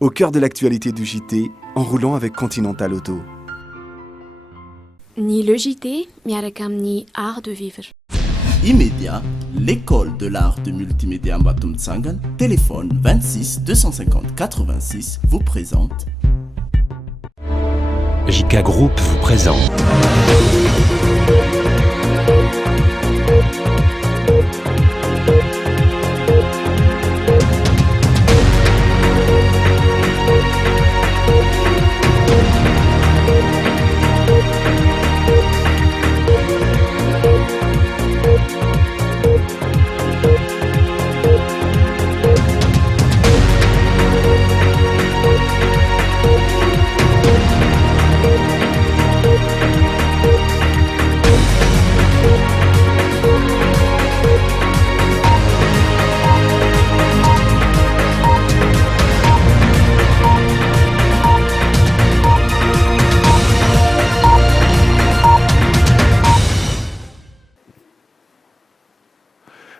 Au cœur de l'actualité du JT, en roulant avec Continental Auto. Ni le JT, miaraka amin'ny art de vivre. Immédiat, l'école de l'art de multimédia Mbatum Tsangan, téléphone 26 250 86 vous présente. JK Group vous présente.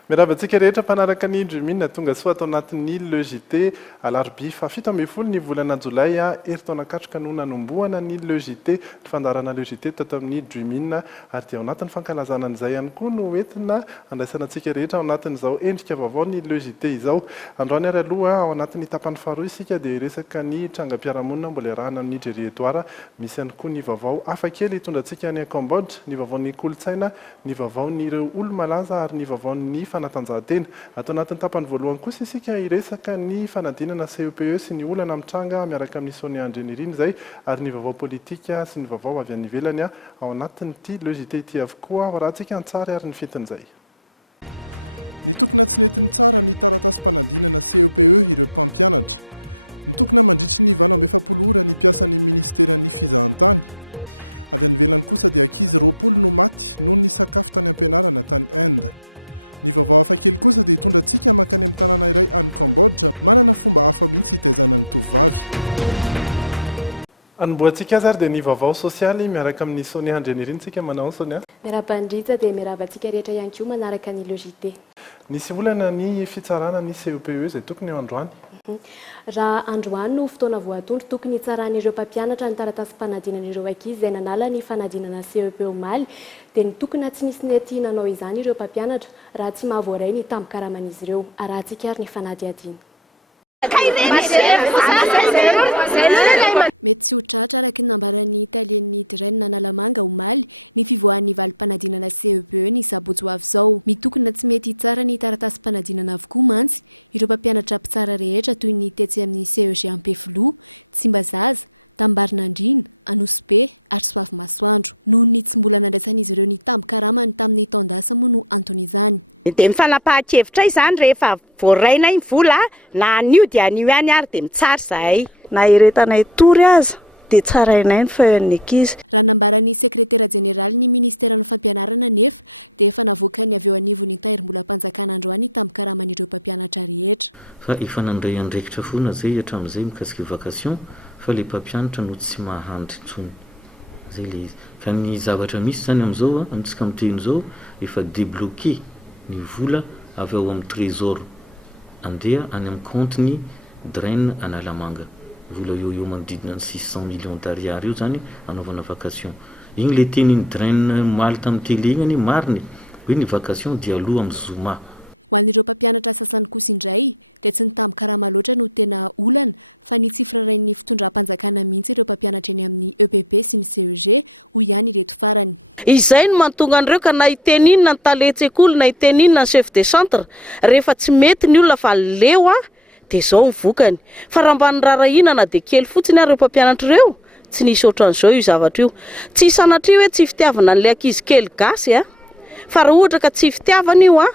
Miravantsika rehetra mpanaraka ny Indrimina tonga soa atao anatin'ny le JT alarobia fa 17 ny volana Jolay eritaona katroka no nanomboana ny le JT fandarana le JT tato amin'ny Indrimina ary dia ao anatin'ny fankalazana an'izay ihany koa no entina andraisana antsika rehetra ao anatin'izao endrika vaovao ny le JT izao. Androany ary aloha ao anatin'ny tapany faharoa isika dia resaka ny trangam-piarahamonina mbola arahana amin'ny Nigeria misy ihany koa ny vaovao hafakely hitondrantsika any Cambodge, ny vaovaon'ny kolotsaina, ny vaovaon'ireo olo-malaza ary ny vaovaon'ny fanatanjahantena. Atao anatin'ny tapany voalohany kosa isika iresaka ny fanadinana CEPE sy ny olana mitranga miaraka amin'ny Sonia Andreniriny izay ary ny vaovao politika sy ny vaovao avy any ivelany ao anatin'ity le JT ity avokoa raha antsika antsara ary ny fitin'izay. Ny tokona tsy nentin'ny tsara ny taratasy mpanadinana CEPE ireo mpampianatra. Ny tokona mandritry ny 27 ora ny piasan'ny ministeran'ny fizahantany. Avy any ivelany kosa dia ankizy 20 no maty noho ny sakafo tany ampianarana tany Inde. Ny vaovao hafakely kosa dia hitondra antsika mankany amin'ny tanàna iray any Cambodge manana fomba hafa mihitsy hitaizana ny tovovavy. Anomboantsika azy ary dia ny vaovao sosialy miaraka amin'ny Sonia Andreniriny tsika manao Sonia. Miara-pandritra dia miaravantsika rehetra ihany koa manaraka ny le JT. Nisy olana ny fitsarana ny CEPE izay tokony eo androany. Raha androany no fotoana voatondro tokony hitsaran'ireo mpampianatra ny taratasy mpanadinan'ireo ankizy izay nanala ny fanadinana CEPE omaly dia ny tokona tsy nisy nety nanao izany ireo mpampianatra raha tsy mahavoaray ny tambokaraman'izy ireo arahantsika ary ny fanadiadiana. Mety tsy ho tratra araka ny nambaran'ny italian'ny Dirène Analamanga omaly ny fivoahan'ny valim-panadinana CEPE ny sabotsy ho avy izao. Mitokona tsy mety tsara ny taratasy mpanadinana avokoa mantsy ireo mpampianatra mpitsara rehetra toy ny tetsy amin'ny CEG Ampefilo, Tsimbazaza, Tambarinandrina, Anosbe ary Soavy Masoandro. Noho ny tsy mbola nandraisan'izy ireo ny tambokaramany tamin'ny taondasa moa no antony izany. Dia mifanapahan-kevitra izany rehefa voaraina ny vola na anio dia anio ihany ary dia mitsara zahay. Na iretanay tory aza dia tsarainay ny feon'ny ankizy. Raha nambaran'ny sekretera jeneraly ny ministeran'ny fampianarana nefa dia efa navoaka ny avy eo anivon'ny tairim-bola-panjakana androany ny tambokaraman'ireo mpampianatra rehetra. Fa efa nandray andraikitra foana zay hatramin'izay mikasika vacation fa ilay mpampianatra no tsy mahandry intsony. Zay ilay izy. Ka ny zavatra misy zany amin'izao antsika miteny izao efa débloqué ny vola avy ao amin'ny trésor andeha any amin'ny compte-ny Dirène Analamanga. Vola eo manodidina ny 600 millions d'ariary io zany anaovana vacation. Igny le tenin'ny Dirène omaly tamin'ny télé igny mariny hoe ny vacation dia aloha amin'ny Zoma. Ho an'ireo mpampianatra sasany kosa indray dia tsy nitambokarama loatra no tena olana fa ny tsifrarain'ny fitondram-panjakana mihitsy ireo mpampianatra eny amin'ny EPP sy ny CEG ho ihany ireto farany. Izay no mantonga an'ireo ka na iteninina ny taletsekoly na iteninina ny chef de centre rehefa tsy mety ny olona fa leo dia izao ny vokany. Fa raha mba nirarahinana dia kely fotsiny ireo mpampianatra ireo tsy nisy ohatran'izao io zavatra io. Tsy sanatria hoe tsy fitiavana n'ilay ankizy kely gasy fa raha ohatra ka tsy fitiavana io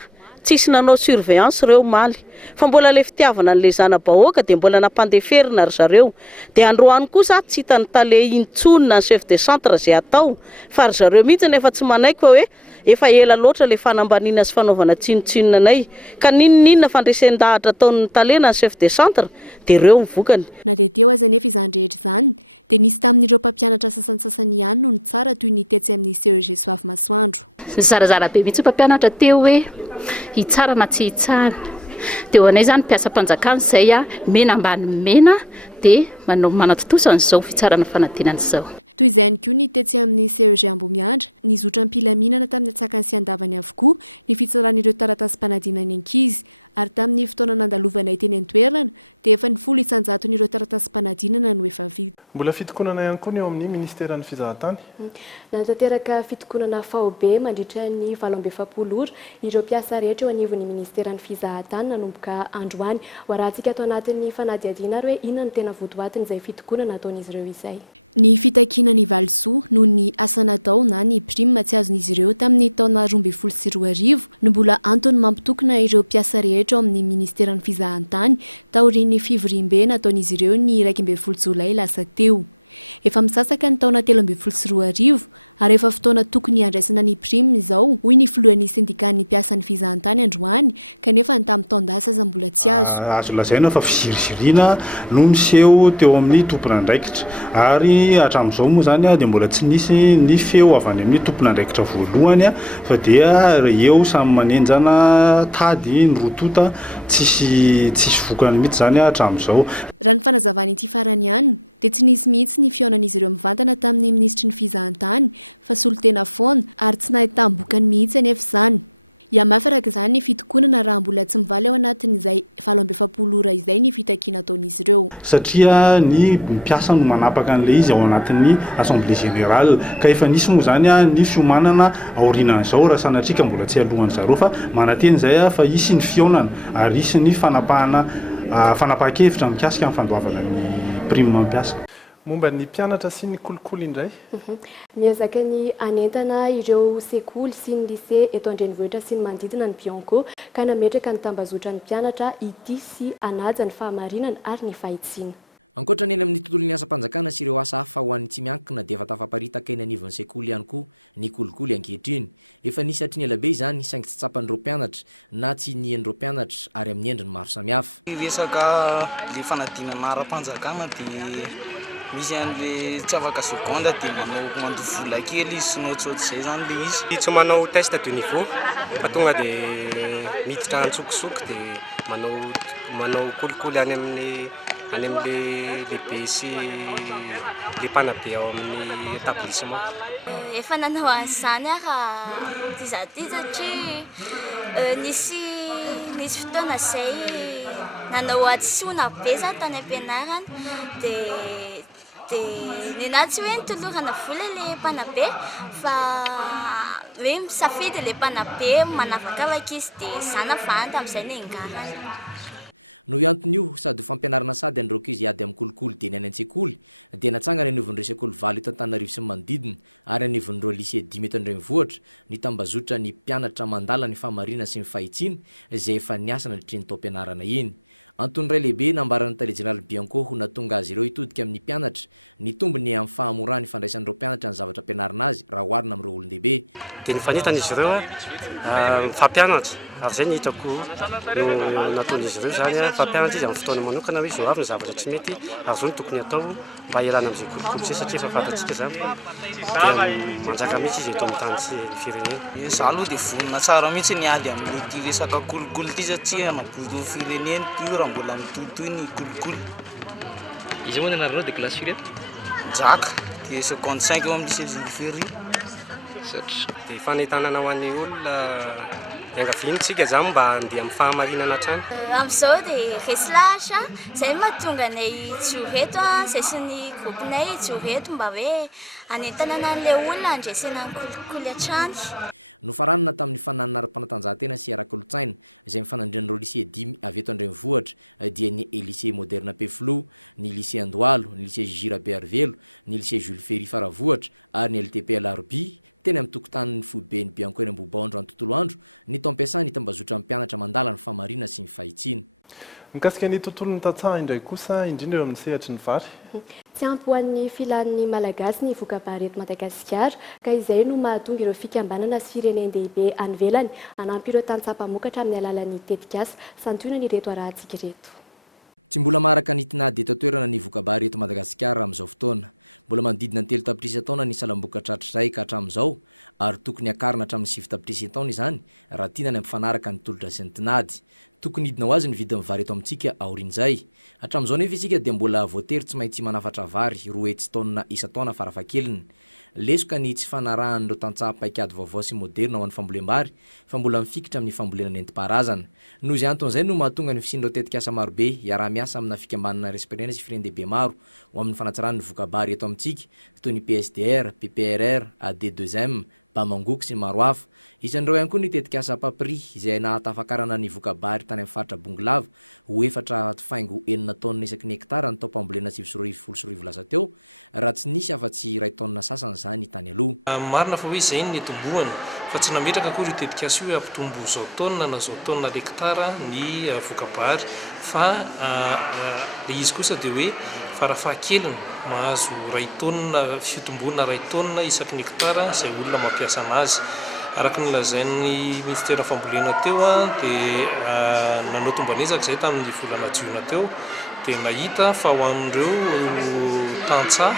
tsisy nanao surveillance reo maly fa mbola le fitiavana n'le zana-bahoaka dia mbola nampandeferina ry zareo dia androany kosa tsy hitany tale intsonina ny chef de centre izay atao fa ry zareo mihitsy nefa tsy manaiky fa hoe efa ela loatra le fanambaniana sy fanaovana tsinotsinona anay ka ninonina fandresen-dahatra ataon'ny talena ny chef de centre dia ireo mivokany. Na dia teo aza nefa izany rehetra izany dia nisy tamin'ireo mpampianatra sasany ihany no ny tsara toy ny tetsy amin'ny CEG Soavy Masoandro. Zarazara be mihitsy mpampianatra teo hoe hitsara na tsy hitsara dia ho anay zany mpiasa-panjakana izay a mena ambany mena dia manatotosana izao fitsarana fanadinana izao. Toy izay ihany koa ny tetsy amin'ny CEG Ambomiandra, ny zotra am-pilaminana tamin'ny atsakany sy andavany avokoa ny fitsaran'ireo taratasy-panadinana ankizy, ary tamin'ny fotoana nandalovana teny an-toerana dia efa ny 10 isanjaton'ireo taratasy-panadinana no efa vita. Mbola fitokonana ihany koa ny eo amin'ny Ministeran'ny Fizahatany. Nanatanteraka fitokonana faobe mandritra ny 7 ora ireo mpiasa rehetra eo anivon'ny Ministeran'ny Fizahatany nanomboka androany. Ho arahantsika ato anatin'ny fanadihadiana ary hoe inona no tena votoatin'izay fitokonana ataon'izy ireo izay. Ny fitakiana ny valisoa noho ny asa natao na ny prime tsy azon'izy ireo tamin'ny taona 2024 no mbola antony mampitokona ireo mpiasa rehetra ao amin'ny Ministeran'ny Fizahatany taorian'ny fivoriam-be nataon'izy ireo ny 12 Jolay lasa teo. Efa misasaka ny taona 2024 ary efa fotoana tokony handraisana ny prime izao hoy ny filohan'ny sindikan'ny mpiasan'ny Fizahatany androany kanefa ny tamin'ny taon-dasa aza mbola tsy azo. Azo lazaina fa fizirizirina no miseho teo amin'ny tompon'andraikitra ary hatramin'izao moa zany dia mbola tsy nisy ny feo avy any amin'ny tompon'andraikitra voalohany fa dia eo samy manenjana tady ny rotota tsisy vokany mihitsy zany hatramin'izao. Raha ny fanazavany ity farany ihany dia tsy nisy mihitsy ny fionan'izy ireo mivantana tamin'ny ministry ny Fizahatany fa solotena foana ary tsy nahitambokany mihitsy anefa izany. Iamafy araka izany ny fitokonana raha mbola tsy mivaly ao anatin'izay 7 ora izay ny fitakiana ataon'izy ireo. Satria ny mpiasa no manapaka an'ilay izy ao anatin'ny Assemblée Générale ka efa nisy moa zany ny fiomanana aorinan'izao raha sanatrika mbola tsy alohan'ny zareo fa manateny izay fa isy ny fionana ary isy ny fanapahan-kevitra mikasika amin'ny fandoavana ny prime mampiasa. Momba ny mpianatra sy ny kolikoly indray. Miezaka ny anentana ireo sekoly sy ny lycée eto Andrenivohitra sy ny manodidina ny Bianco ka nametraka ny tambazotra ny mpianatra ity sy hanaja ny fahamarinana ary ny fahitsiana. Ankoatra ny amin'ny tontolon'ny asa-panjakana sy ireo asa hafa ho an'ny tsy miankina dia efa tafaparitaka eny anivon'ny sekoly ihany koa ny kolikoly ankehitriny. Efa nisy hatry ny elabe izany saingy tsy tsapan'ireo mpianatra na tsy nien'ireo mpianatra ary amin'ny endriny maro samihafa. Resaka le fanadinana ara-panjakana dia misy an'le tsy afaka seconde dia manao vola kely sy notsotrizay zany le izy. Tsy manao test de niveau fa tonga dia miditra antsokosoky dia manao kolikoly any amin'ny lehibe sy le mpanabe ao amin'ny établissement. Efa nanao an'izany raha ty satria nisy fotoana izay nanao adisoana be zany tany am-pianarana dia nenahy tsy hoe nitolorana vola le mpanabe fa hoe misafidy le mpanabe manavakavaka izy dia zana vanta amin'izay ny angarany. No iantony io sady fampianarana sady an'ireo ankizy hiady amin'ny kolikoly dia ny any an-tsekoly dia natsangana anivon'ireo sekoly 7 eto Antananarivo sy ny manodidina ary anivon'ireo lycée 10 eto Andrenivohitra ny tambazotra ny mpianatra mandala ny fahamarinana sy ny fahitsiana izay efa niasa nandritry ny taom-pianarana iny. Antony iray lehibe nambaran'ny Tale Général Bianco ho nahatonga azy ireo hitodika amin'ny mpianatra ny tombony amin'ny fahamorana ny fandraisan'ireo mpianatra ny zavatra ampianarina azy raha oharina amin'ireo olon-dehibe. Dia ny fanitan'izy ireo fampianatra ary izay ny hitako no nataon'izy ireo zany fampianatra izy amin'ny fotoana manokana hoe zao avy ny zavatra tsy mety ary zao ny tokony atao mba hialana amin'izay kolikoly izay satria efa fantatsika zany dia manjaka mihitsy izy eto amin'ny tany sy ny firenena. Izaho aloha dia vonona tsara mihitsy niady amin'ity resaka kolikoly ity satria anabodo firenena ity raha mbola mitohitohy ny kolikoly. Izy moa nanarana dia classe firy? Jaka dia seconde 5 eo amin'ny lycée Jules Ferry. Dia fanentanana ho an'ny olona miangaviantsika zany mba handeha amin'ny fahamarinana hatrany. Amin'izao dia resy lahatra izay mahatonga anay tsoreto izay sy ny groupinay tsoreto mba hoe hanentanana an'ilay olona handresena ny kolikoly hatrany. Nofaranana tamin'ny fananana ara-panatanjahantena sy ara-kolotsaina izay mifanandrinan'ireo lycée 10 avy eto Andrenivohitra dia ny lycée moderne Peflo, ny lycée Andohalo, ny lycée Gira Bearvelo, ny lycée Jules Ferry Faravohatra ary ny LTP Alarby teny amin'ny tokotanin'ny foiben'ny Bianco eny Ambohibahandro any tontolo andro ny tampiasany tambazotra amin'ny mpianatra mandala ny fahamarinana sy ny fahitsiana. Mikasika ny tontolon'ny tantsaha indray kosa indrindra eo amin'ny sehatry ny vary. Tsy ampy ho an'ny filan'ny malagasy ny vokabary eto Madagasikara ka izay no mahatonga ireo fikambanana sy firenendehibe any ivelany hanampy ireo tantsaha-mpamokatra amin'ny alalan'ny tetikasa santionany ireto arahantsika ireto. Tsy mbola maharaka ny tinady eto toerana ny vokabary eto Madagasikara amin'izao fotoana. Mbola manodidina ny 3 tapitrisa taona ny salamboka tratr'izay ka hatramin'izao ary tokony akarina hatramin'ny 7 tapitrisa taona izany raha tiana ny ampifanaraka ny tolotra sy ny tinady. tokony hidina ho azy ny vidin'ny vary eto amintsika aorian'izay. Hatramin'izao nefa isika dia mbola voatery tsy maintsy manafatra vary roa hetsy taonina isa-taona farafahakeliny. Lesoka ny tsy fanarahan'ireo tantsaha paikady vaovao sy moderna ho an'ny fambolem-bary fa mbola mifikitra amin'ny fambolena nentim-paharazana. Noho izay anton'izay no mahatonga ny fisian'ireo tetikasa marobe iaraha-miasa amina fikambanana resipirena sy fireny-dehibe maro ho amin'ny fanatsarana ny voka-bary eto amintsika toy ny PSDR, PPRR, AD2M, Bamangoko sy maro hafa. Isan'ireo ihany koa ny tetikasa papri izay nahatafakarana ny voka-bary tany amin'ny faritra Bongolava ho 4,9 taonina isaky ny hektara ny taopambolena 7,7 lasa teo raha tsy nisy afa-tsy 2 taonina sasany zany tany aloha. Marina fa hoe izay ny tomboany fa tsy nametraka akory io tetikasa io ampitombo zao taonina na zao taonina l'hektara ny voka-bary fa le izy kosa dia hoe farafahakeliny mahazo 2 taonina fitombona 2 taonina isaky ny hektara izay olona mampiasa anazy. Araka ny lazain'ny ministera fambolena teo dia nanao tombanezaka izay tamin'ny volana jiona teo dia nahita fa ho an'ireo tantsaha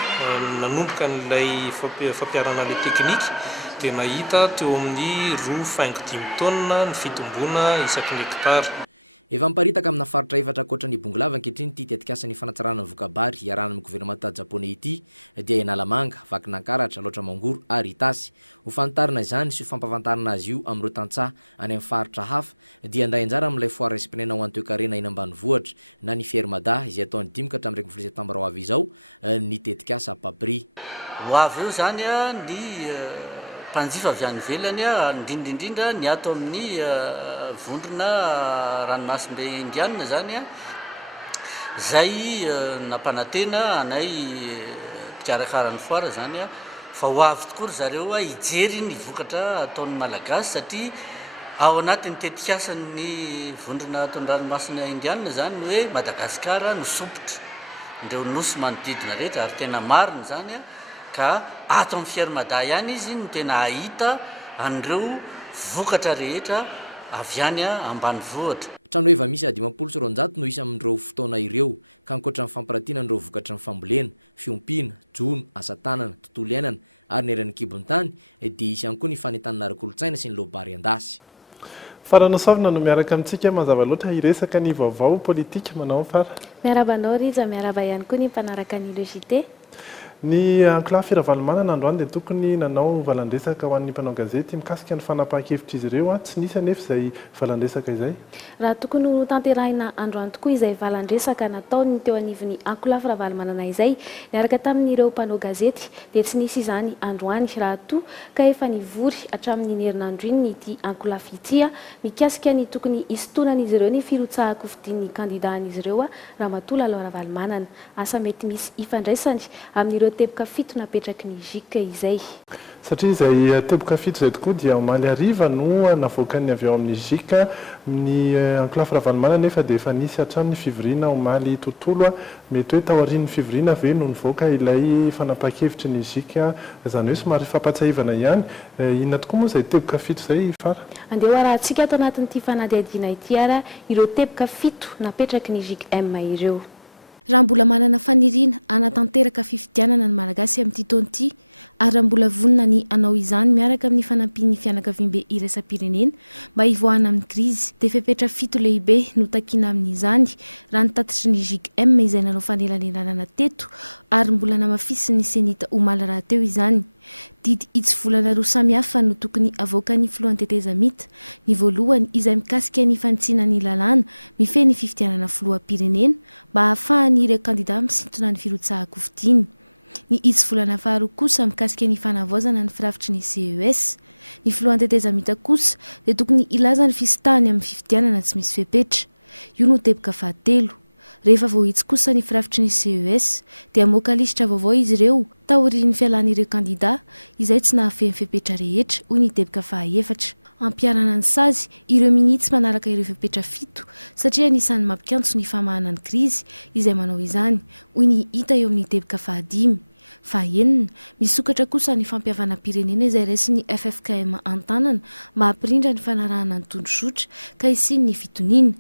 nanomboka n'ilay fampiarana ilay teknika dia nahita teo amin'ny 2,5 taonina ny fitombona isaky ny hektara. Efa miparitaka amina faritra efatra ankoatra ny Bongolava ankehitriny ity tetikasa ny fanatsarana ny voka-bary iarahana amin'ny gouvernemanta japonais ity dia Inalamanga, Vakinankaratra, Loatramangoro ary Itasy. Ho fantarina izany sy ho fampafantarina azy io amin'ireo tantsaha any amin'ny faritra hafa dia andray anjara amin'ilay foara resipirena ho an'ny toe-karena eny ambanivohitra na ny Fiermada izay ataon'ny 5 hatramin'ny 2 septambra ho avy izao ny tetikasa papri. Ho avy eo zany ny mpanjifa avy any ivelany indrindrindrindra ny ato amin'ny vondrona ranomasimbe indianina zany zay nampanantena anay mpikarakara ny foara zany fa ho avy tokory zareo hijery ny vokatra ataon'ny malagasy satria ao anatin'ny tetikasan'ny vondrona ataon'ny ranomasina indianina zany hoe Madagasikara no sopotra ndreo nosy manodidina rehetra ary tena marina zany ka ato amin'ny Fiermada ihany izy no tena ahita an'ireo vokatra rehetra avy any ambanivohitra. Trano efa misy 500 no isa amin'ireo fotoana ireo ka ankoatra ny fampirantiana an'ireo vokatra ny fambolena, fiompiana, jono, asa tanana, tontolo iainana ary ny eran'ny kibon-tany dia isy ihany koa ny fanentanana ara-kolontsaina sy ny lobary andasy. Faranosavina no miaraka amintsika mazava loatra hiresaka ny vaovao politika manao fara. Miarabanao Riza, miaraba ihany koa ny mpanaraka ny logité. Ny Ankla Firavalomana androany dia tokony nanao valandresaka ho an'ny mpanao gazety mikasika ny fanapahan-kevitra izy ireo tsy nisy anefa izay valandresaka izay. Raha tokony ho tanterahina androany tokoa izay valandresaka nataony teo anivon'ny Ankla Firavalomana izay niaraka tamin'ireo mpanao gazety dia tsy nisy izany androany raha toa ka efa nivory hatramin'ny herinandro iny ity Ankla Fitia mikasika ny tokony histonan'izy ireo ny firotsahako fidin'ny kandidaan'izy ireo Ramatoa Ravalomanana asa mety misy ifandraisany amin'ireo teboka fito napetraky ny jika izay. Satria izay teboka fito izay tokoa dia omaly hariva no navoakany avy ao amin'ny jika ny Ankla Firavalomana nefa dia efa nisy hatramin'ny fivoriana omaly tontolo mety hoe tao aorian'ny fivoriana ve no nivoaka ilay fanapahan-kevitra ny jika izany hoe somary fampatsahivana ihany. Inona tokoa moa izay teboka fito izay fara? Andeha rahantsika ato anatin'ity fanadihadiana ity ara ireo teboka fito napetraky ny jika M ireo. Raha mbola manana faniriana anatanteraka fifidianana ny malagasy amin'ity taona ity ary raha mbola vonina ny anao izany miaraka amin'ny fanampian'ny fianakaviam-be iraisam-pirenena mba hivoahana amin'ny krizy dia fepetra fito lehibe no takiana amin'izany raha nitatitry ny jika M izay nanao fanelanelanana teto ary mbola namafisy ny senita omaly raha teo izany. Didy itsy volana roa samihafa no tokony avoakan'ny filohan-teteza mita ny voalohany izay mikasika ny fanitsina ny lalàna mifehy ny fifidianana filoham-pirenena mba hahafahan'ny ireo kandida misintona ny firotsahako fidiny. Ny itsy volana faharoa kosa mikasika ny fanavaozana ny firafitry ny CES. Ny filohan-teteza mita kosa dia tokony ilaza ny fisitahany amin'ny fifidianana tsy misy fepetra. Io no teboka fahatelo. Rehefa voahitsy kosa ny firafitry ny CES dia moka lisitra vaovao izy ireo taorian'ny fialan'ireo kandida izay tsy nahafehy fepetra rehetra hoy ny teboka fahaefatra. Ampiarana ny sazy ireo minitsy manaraka ireo fepetra fito satria anisan'ny mampikantso ny famahana ny krizy izay manao izany hoy ny hita eo amin'ny teboka fahadimy. Fahenina misokatra kosa ny fampiavana-pirenena izay raisin'ny FFKM antanana mba hampirindra ny fanarahana ny tondrosotra ka isiny ny fitoniana.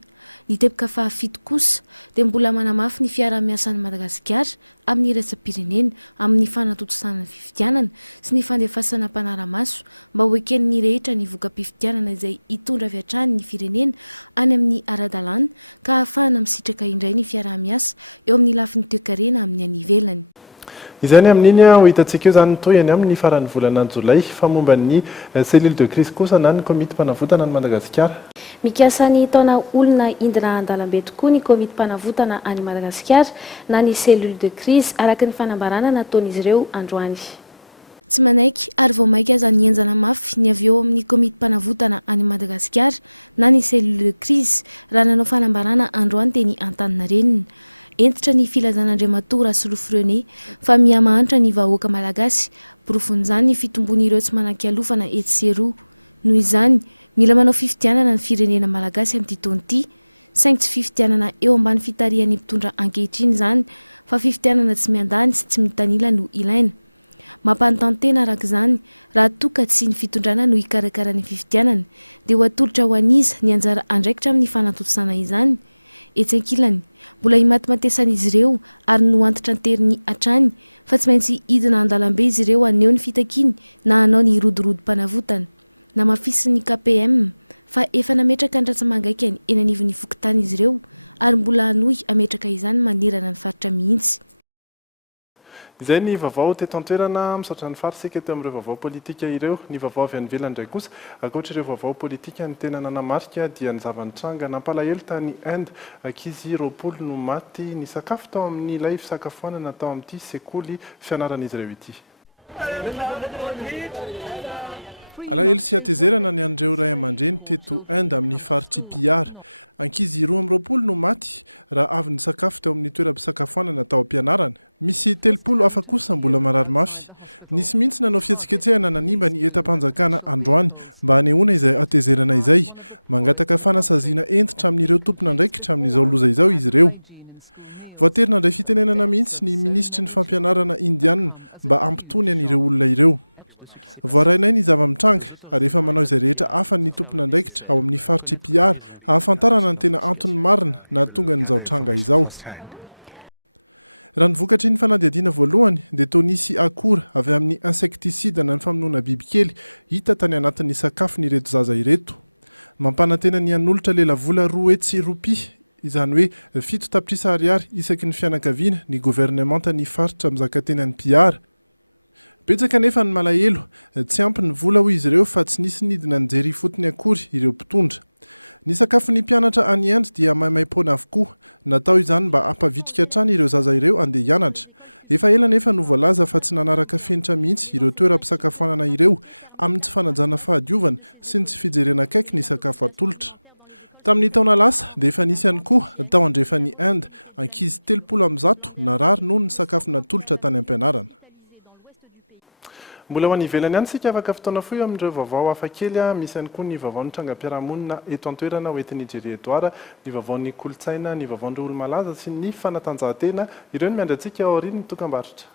ny teboka fahafito kosa dia mbola manamafy ny fiarah-miasan'ny Madagasikara amin'ny iraisam-pirenena amin'ny fanatotosana ny fifidianana sy ny fandefasana mpanara-maso mba ho eken'ny rehetra ny voka-pifidianana izay hitondra avy hatrany ny firenena any amin'ny ara-dalàna ka ahafahana misitraka indray ny fiarah-miasa eo amin'ny lafin'ny toe-karena amin'ny any ivelany. Izany amin'iny ho hitantsika eo zany toyany amin'ny faran'ny volana Jolay fa momba ny cellule de crise kosa na ny komity mpanavotana ny Madagasikara. Mikasa ny taona olona indina an-dalambe tokoa ny komity mpanavotana any Madagasikara na ny cellule de crise araka ny fanambarana nataon'izy ireo androany. Tsy manaiky ary vao maika aza ny enjana mafy ny avy eo amin'ny komity mpanavotana any Madagasikara na ny cellule de crise raha nanao fanambarana androany teny Antaninarenina. Entitra ny filazan'Andriamatoa Rasolofirene fa miamahantra ny vahoaka malagasy porofon'izany ny fitombon'ireo tsy manan-kialofana etsy sy eroa. Noho izany mila manao fifidianana ny firenena malagasy amin'ity taona ity, saingy tsy fifidianana eo ambany fitarihan'ny mpitondra ankehitriny izany fa fifidianana tsy miandany sy tsy mitanila no ilaina. Mampanontany tena araka izany raha toa ka tsy ny fitondrana no hikarakara ny fifidianana dia ho atolotra ho an'iza ny anjara andraikitra amin'ny fanatotosana izany. Etsy ankilany mbola himatimatisan'izy ireo ary no antitra an-teriny hatrany fa tsy maintsy hidina an-dalambe izy ireo aneo ny fitakiny na hanao ny rodorodo-mpanavotana. Na mafisin'ny KPM fa efa nametraka ny ratsamangaiky eny anivon'ny fokotany izy ireo ary mbola hanohy ametraka izany manerana ny faritra mihitsy. Izay ny vaovao teto an-toerana misaotra ny farisika teo amin'ireo vaovao politika ireo. Ny vaovao avy any ivelany indray kosa ankoatra ireo vaovao politika ny tena nanamarika dia ny zava-nitranga nampalahelo tany Inde ankizy 20 no maty ny sakafo tao amin'ny ilay fisakafoanana tao amin'ity sekoly fianaran'izy ireo ity. Alahelo sy hatezerana ny an'ireo ray aman-dreny teto Inde amin'ny faritry Bihar. Ankizy 20 no maty raha avy ny sakafo teo amin'ny toeram-pisakafoanana tao am-pianarana. Misy 30 hafa kosa mbola marary mafy. Nisy mihitsy nanao fihetsiketsehana nanimba ny etam-panjakana androany mba hanehoana izay hatezerana izay. Mangataka fanasaziana entitra amin'ireo tompona andraikitra amin'izao loza izao izy ireo. Voatery nandray fitenenana mihitsy ny ministry ny fampianarana indiana mba ampitony an'ireo olona ireo. Voarainay ny zava-mitranga ary efa manao izay rehetra hafa ny tompona andraikitra ao amin'ny faritry Bihar ahafantarana ny tena antony marina na tonga n'izao tranga izao. Raha ny vokatry ny fanadihadiana voalohany dia toa nisy akora avy amin'ny insektisida na ny famonoana bibikely hita tany anatin'ny sakafony ireto zaza ireto. Mampanantena ny an'olotra lelavola 2 hetsy rupia izany hoe 7 tapitrisa ariary isaky ny fianakaviana ny governementany faritra mizakateny any Bihar. Betsaka nefa ny malahelo, tsy ampy ny vola ho izy ireo fa tsy nisy nidina nijery fotony akory ireo mpitondra. Ny sakafon'ny mpianatra any Inde dia maimaimpona avokoa, natao izany mba hampavitrika hatrany ireo zaza ireo andeha hianatra. Efa ela nefa no voalaza fa tsy nanaraka fenitra mihitsy ireo toeram-pisakafoanana ireo amin'ny tsy fanajana fahadiovana sy ny tsy fijerena akaiky ny sakafo atolotra. Tamin'ny taona lasa dia efa nisy ihany koa tao andrefan'ny Inde ankizy 30 narary noho ny sakafo natolotra tany am-pianarana. Mbola ho any ivelany ihany sika afaka fotoana fohy amin'ireo vaovao hafakely. Misy ihany koa ny vaovao ny trangam-piarahamonina eto an-toerana ho entin'ny Edoara, ny vaovao ny kolotsaina, ny vaovao ny olomalaza sy ny fanatanjahantena. Ireo ny miandry antsika ao aorian'ny tokambarotra.